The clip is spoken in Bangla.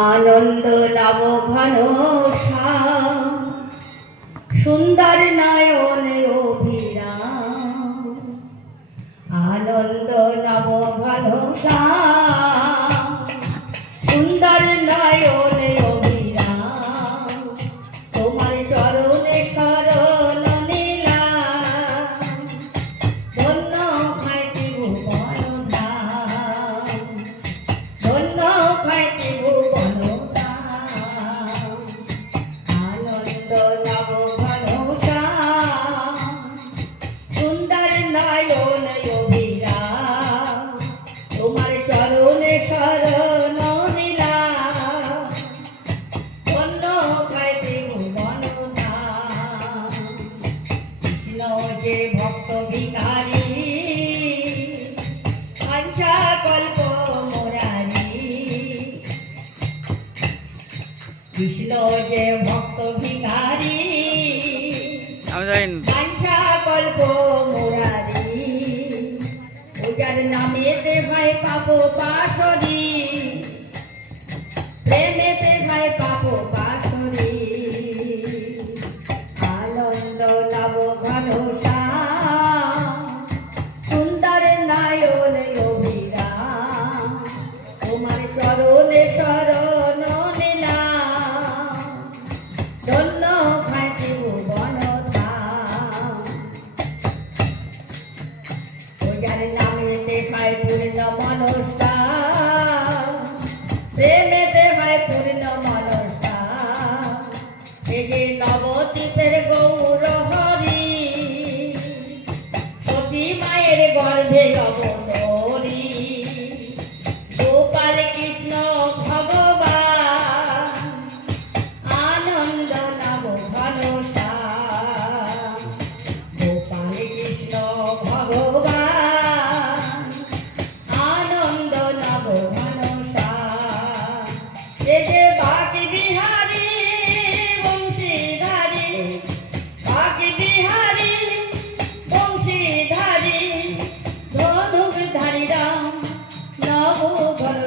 আনন্দ নব ঘন শ্যাম সুন্দর নয়ন অভিরাম আনন্দ নব ঘন শ্যাম সুন্দর নয়ন অভিরাম তোমার চরণে শরণ নিলাম ধন্য খাইতে ভুবন ধাম ধন্য খাইতে ভুবন ধাম আনন্দ নব ঘন শ্যাম সুন্দর নয়ন অভিরাম তোমার চরণে শরণ নিলাম ধন্য খাইতে ভুবন ধাম কৃষ্ণ যে ভক্ত ভিখারি বাঞ্ছা কল্প মুরারি কৃষ্ণ যে ভক্ত ভিখারি বাঞ্ছা কল্প মুরারি পূজার নামেতে ভাই পাপ পাশরি প্রেমেতে ভাই পাপ পাশরি আনন্দ নব ঘন শ্যাম সুন্দর নয়ন অভিরাম তোমার চরণে শরণ নিলাম ধন্য খাইতে ভুবন ধাম পূজার নামেতে ভাই পূর্ণ মনসা প্রেমেতে ভাই পূর্ণ মনসা যে নবদ্বীপের গৌর হরি সতী মায়ের গর্ভে অবতরী গোপাল কৃষ্ণ ভগবান আনন্দ নব ঘন শ্যাম গোপাল কৃষ্ণ ভগবান আনন্দ নব ঘন শ্যাম যে বাকি বিহারী বংশীধারী বাকি বিহারী বংশীধারী ধনুক ধারী রাম নব ঘন